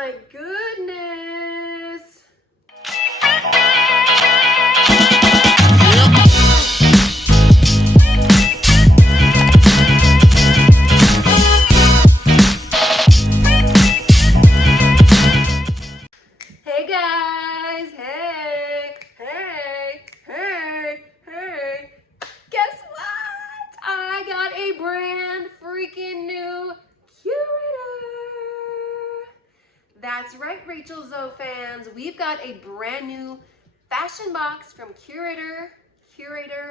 my goodness. Hey guys, hey. Guess what? I got a brand freaking new Curateur. That's right, Rachel Zoe fans. We've got a brand new fashion box from Curateur.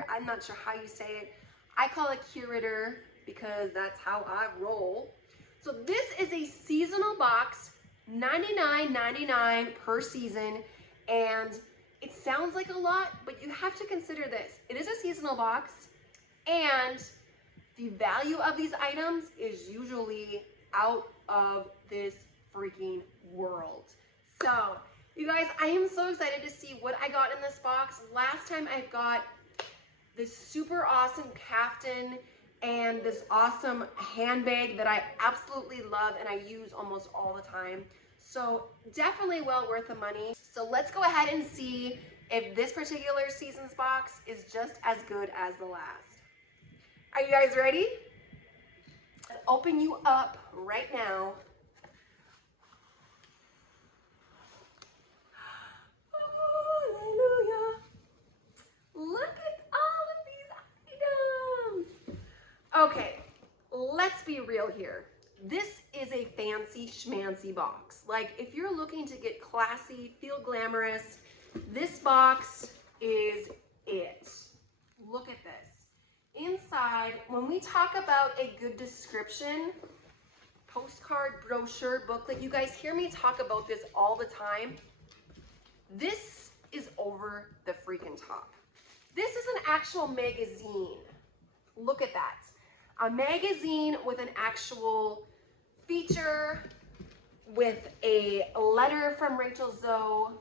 I'm not sure how you say it. I call it Curateur because that's how I roll. So this is a seasonal box, $99.99 per season, and it sounds like a lot, but you have to consider this. It is a seasonal box, and the value of these items is usually out of this freaking world. So, you guys, I am so excited to see what I got in this box. Last time I got this super awesome caftan and this awesome handbag that I absolutely love and I use almost all the time. So definitely well worth the money. So let's go ahead and see if this particular season's box is just as good as the last. Are you guys ready? Let's open you up right now. Hallelujah. Look at all of these items. Okay, let's be real here. This is a fancy schmancy box. Like, if you're looking to get classy, feel glamorous, this box is it. Look at this. Inside, when we talk about a good description, postcard, brochure, booklet, you guys hear me talk about this all the time. This is over the freaking top. This is an actual magazine. Look at that. A magazine with an actual feature, with a letter from Rachel Zoe.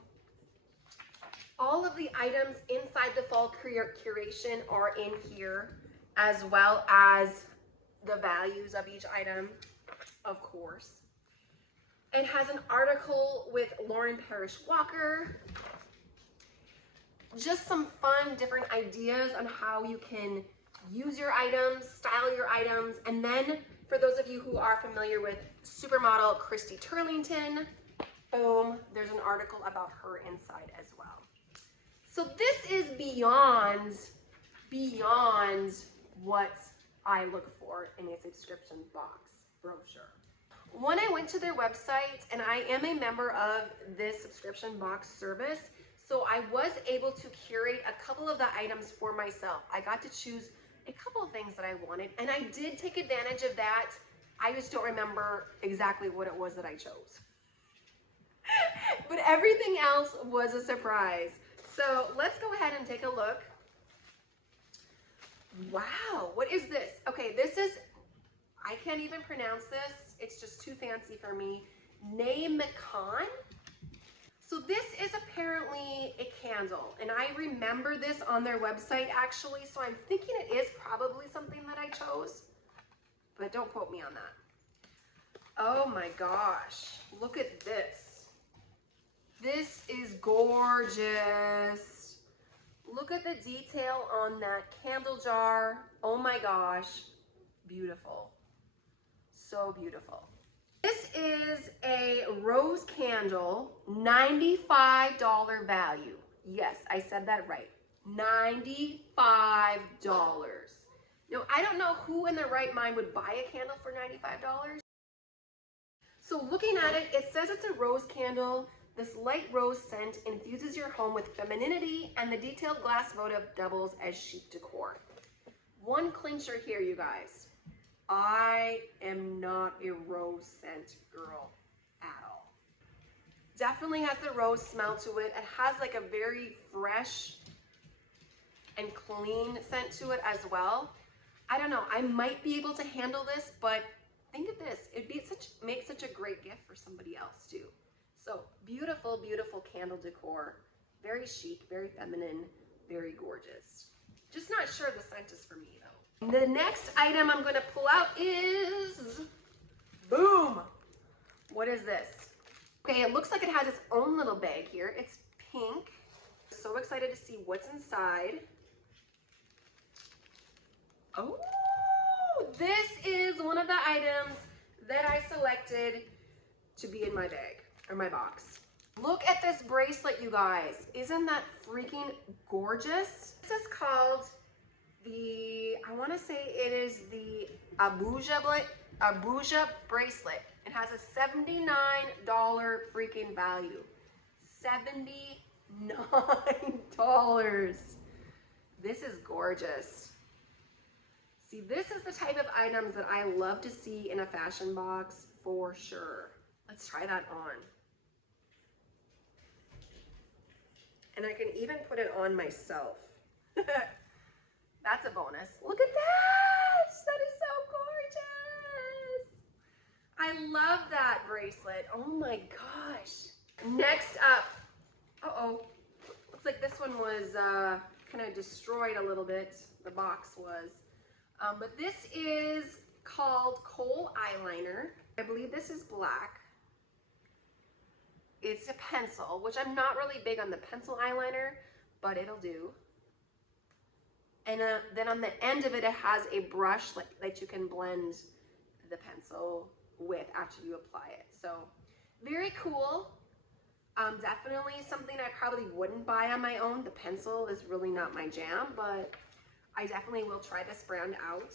All of the items inside the fall curation are in here, as well as the values of each item, of course. It has an article with Lauren Parrish Walker. Just some fun, different ideas on how you can use your items, style your items, and then for those of you who are familiar with supermodel Christy Turlington, boom, there's an article about her inside as well. So this is beyond what I look for in a subscription box brochure. When I went to their website, and I am a member of this subscription box service, so I was able to curate a couple of the items for myself. I got to choose a couple of things that I wanted, and I did take advantage of that. I just don't remember exactly what it was that I chose. But everything else was a surprise. So let's go ahead and take a look. Wow, what is this? Okay, this is, I can't even pronounce this. It's just too fancy for me. Naeem. So this is apparently a candle, and I remember this on their website actually, so I'm thinking it is probably something that I chose, but don't quote me on that. Oh my gosh, look at this. This is gorgeous. Look at the detail on that candle jar. Oh my gosh, beautiful. So beautiful. This is a rose candle, $95 value. Yes, I said that right. $95. Now, I don't know who in their right mind would buy a candle for $95. So looking at it, it says it's a rose candle. This light rose scent infuses your home with femininity, and the detailed glass votive doubles as chic decor. One clincher here, you guys. I am not a rose scent girl at all. Definitely has the rose smell to it. It has like a very fresh and clean scent to it as well. I don't know, I might be able to handle this, but think of this. It'd be make such a great gift for somebody else too. So beautiful, beautiful candle decor. Very chic, very feminine, very gorgeous. Just not sure the scent is for me though. The next item I'm going to pull out is, boom! What is this? Okay, it looks like it has its own little bag here. It's pink. So excited to see what's inside. Oh, this is one of the items that I selected to be in my bag or my box. Look at this bracelet, you guys. Isn't that freaking gorgeous? This is called the, I want to say it is the Ajuda Bracelet. It has a $79 freaking value. $79. This is gorgeous. See, this is the type of items that I love to see in a fashion box for sure. Let's try that on. And I can even put it on myself. That's a bonus. Look at that! That is so gorgeous! I love that bracelet. Oh my gosh. Next up, uh-oh. Looks like this one was kind of destroyed a little bit. The box was. But this is called Khol eyeliner. I believe this is black. It's a pencil, which I'm not really big on the pencil eyeliner, but it'll do. And then on the end of it, it has a brush that you can blend the pencil with after you apply it. So very cool. Definitely something I probably wouldn't buy on my own. The pencil is really not my jam, but I definitely will try this brand out.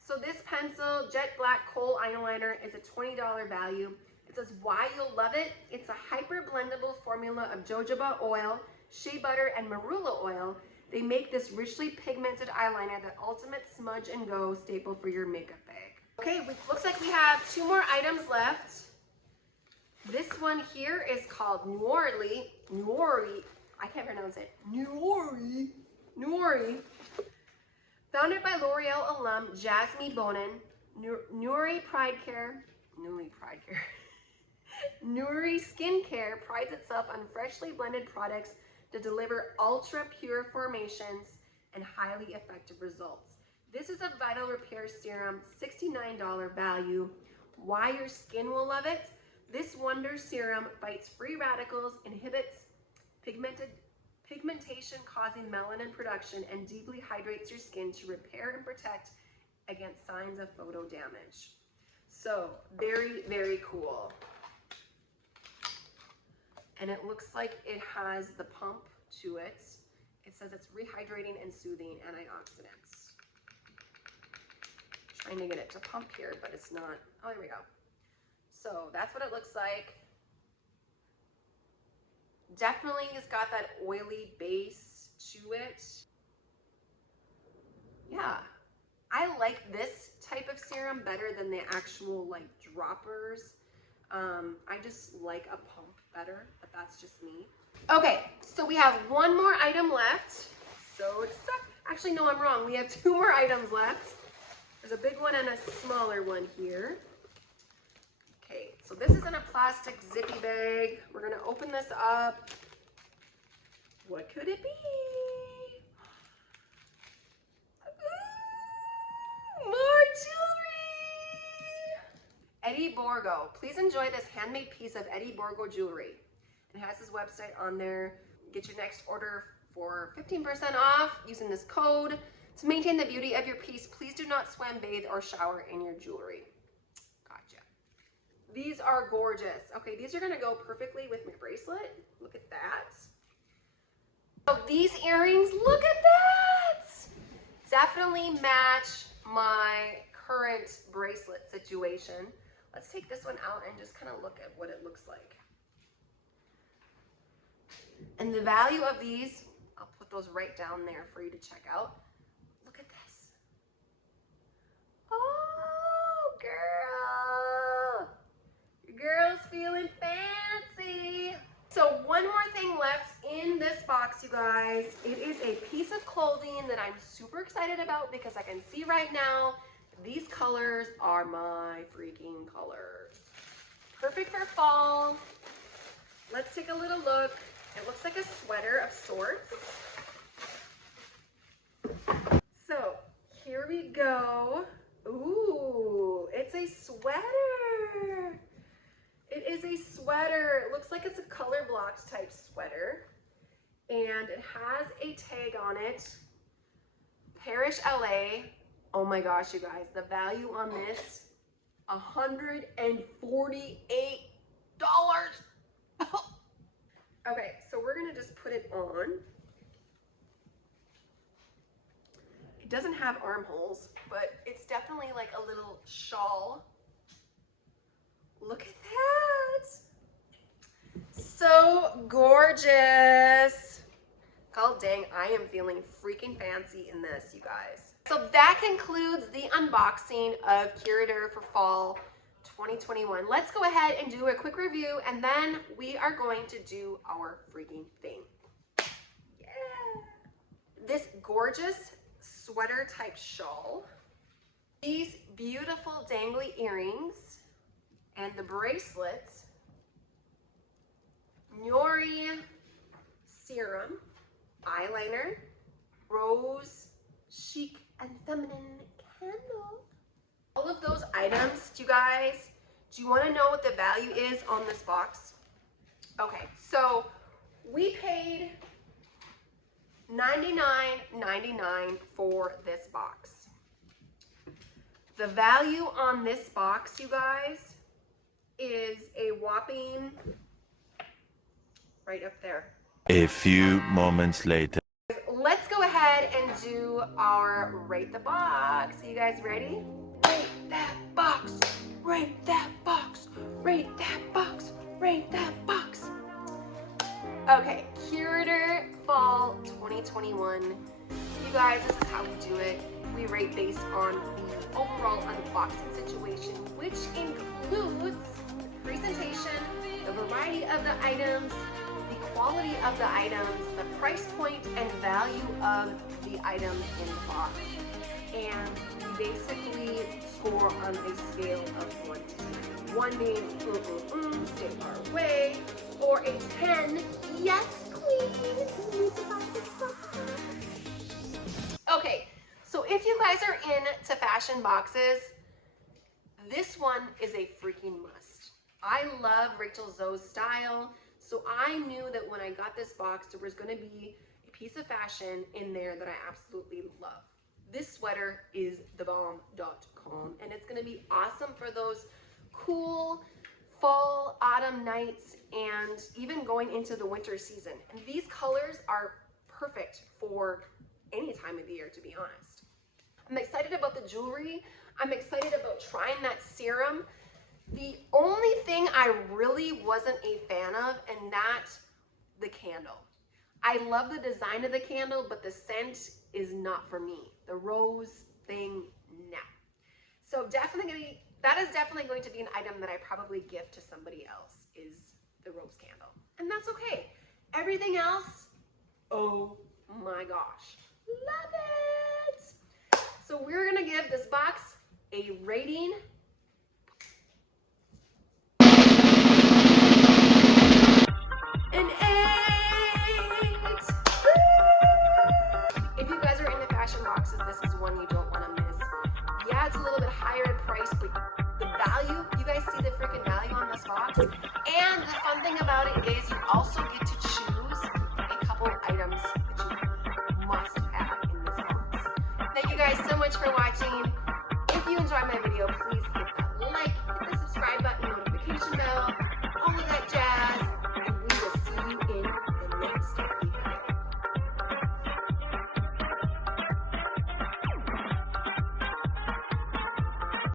So this pencil, Jet Black Khol eyeliner, is a $20 value. It says why you'll love it. It's a hyper blendable formula of jojoba oil, shea butter, and marula oil. They make this richly pigmented eyeliner the ultimate smudge and go staple for your makeup bag. Okay, looks like we have 2 more items left. This one here is called Nuori. I can't pronounce it. Nuori. Founded by L'Oreal alum Jasmine Bonin, Nuori Skincare prides itself on freshly blended products to deliver ultra pure formations and highly effective results. This is a vital repair serum, $69 value. Why your skin will love it? This wonder serum fights free radicals, inhibits pigmentation causing melanin production, and deeply hydrates your skin to repair and protect against signs of photo damage. So very, very cool. And it looks like it has the pump to it. It says it's rehydrating and soothing antioxidants. Trying to get it to pump here, but it's not. Oh, there we go. So that's what it looks like. Definitely has got that oily base to it. Yeah, I like this type of serum better than the actual like droppers. I just like a pump better, but that's just me. Okay, so we have 1 more item left. So actually, no, I'm wrong. We have 2 more items left. There's a big one and a smaller one here. Okay, so this is in a plastic zippy bag. We're gonna open this up. What could it be? Ooh, more jewelry! Eddie Borgo. Please enjoy this handmade piece of Eddie Borgo jewelry. It has his website on there. Get your next order for 15% off using this code. To maintain the beauty of your piece, please do not swim, bathe, or shower in your jewelry. Gotcha. These are gorgeous. Okay, these are gonna go perfectly with my bracelet. Look at that. So these earrings, look at that! Definitely match my current bracelet situation. Let's take this one out and just kind of look at what it looks like. And the value of these, I'll put those right down there for you to check out. Look at this. Oh, girl. Your girl's feeling fancy. So one more thing left in this box, you guys. It is a piece of clothing that I'm super excited about because I can see right now these colors are my freaking colors. Perfect for fall. Let's take a little look. It looks like a sweater of sorts. So here we go. Ooh, it's a sweater. It is is a sweater. It looks like it's a color blocked type sweater. And it has a tag on it. ParrishLA. Oh my gosh, you guys. The value on this, $148. Okay, so we're gonna just put it on. It doesn't have armholes, but it's definitely like a little shawl. Look at that. So gorgeous. Oh dang, I am feeling freaking fancy in this, you guys. So that concludes the unboxing of Curateur for Fall 2021. Let's go ahead and do a quick review, and then we are going to do our freaking thing. Yeah. This gorgeous sweater type shawl, these beautiful dangly earrings, and the bracelets, Nuori serum, eyeliner, rose, chic, and feminine candle. All of those items, you guys, do you want to know what the value is on this box? Okay, so we paid $99.99 for this box. The value on this box, you guys, is a whopping, right up there. A few moments later. Let's go ahead and do our rate the box. Are you guys ready? Rate that box, rate that box, rate that box, rate that box. Okay, Curateur Fall 2021. You guys, this is how we do it. We rate based on the overall unboxing situation, which includes the presentation, the variety of the items, the quality of the items, the price point and value of the items in the box. And we basically score on a scale of 1 to 10. 1 being stay far away, or a 10, yes queen. Okay, so if you guys are into fashion boxes, this one is a freaking must. I love Rachel Zoe's style, so I knew that when I got this box, there was going to be a piece of fashion in there that I absolutely love. This sweater is thebomb.com, and it's going to be awesome for those cool fall, autumn nights, and even going into the winter season. And these colors are perfect for any time of the year, to be honest. I'm excited about the jewelry. I'm excited about trying that serum. The only thing I really wasn't a fan of, and that's the candle. I love the design of the candle, but the scent is not for me. The rose thing, no. So definitely, that is definitely going to be an item that I probably gift to somebody else, is the rose candle. And that's okay. Everything else, oh my gosh, love it. So we're gonna give this box a rating. An 8. If you guys are into fashion boxes, this is one you don't want to miss. Yeah, it's a little bit higher in price, but the value, you guys see the freaking value on this box. And the fun thing about it is you also get